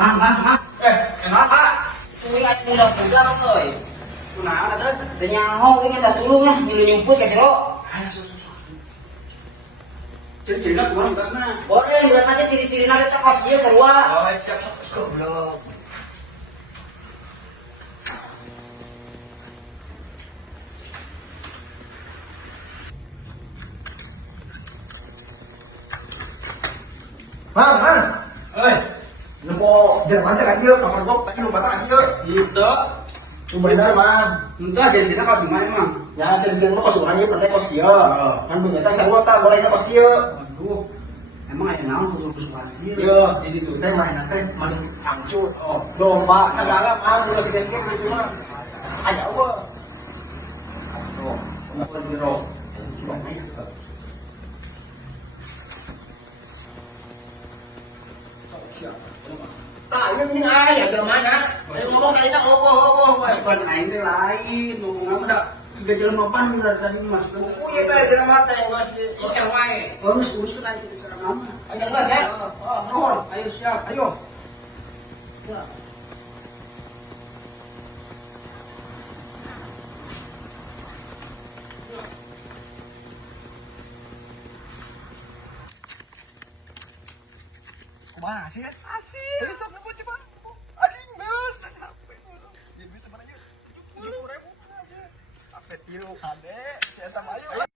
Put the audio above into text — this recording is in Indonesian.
Mang. Kenapa? Ingat muda-muda euy. Kunaon ada? Teu nyaho we kita tulungnya ngilu nyumput ka jero. Ciri-cirinya kumaha entarna? Boleh berarti aja ciri-cirina kita pas dia sarua. Oh, siap. Goblok. Mang. Oi, Nemu Jerman teh kan ieu kamar gua tadi lupa teh ieu. itu. Bener, Mang. Entah ciri-cirinya ka gimana emang? Ya cerita mah kos urang ieu pernah kos kieu. Oh. Kan punya teh sarua tah gorengnya kos kieu. Aduh. Emang aya naon kudu kesukaan dia? Ieu di ditu teh mainan teh maling cangcut. Oh, domba segala mah udah segede gitu mah. Aya eueuh. Aduh, umur biro. Sudah main. Tah, ini aya ke mana? Ayo ngomong tadi nak opo. Bukan aing teh lain, ngomong da tiga jelema bandar tadi Mas. Oh iya teh jelema teh Mas di Oke wae. Urus aja di sana mama. Ayo Mas ya. Oh, nuhun. Ayo siap. Ayo. Kumaha sih? Asik. Tadi sok nemu coba. Ading beus dan HP. Jadi sebenarnya 70.000 aja. HP tilu HD, saya sama ayo.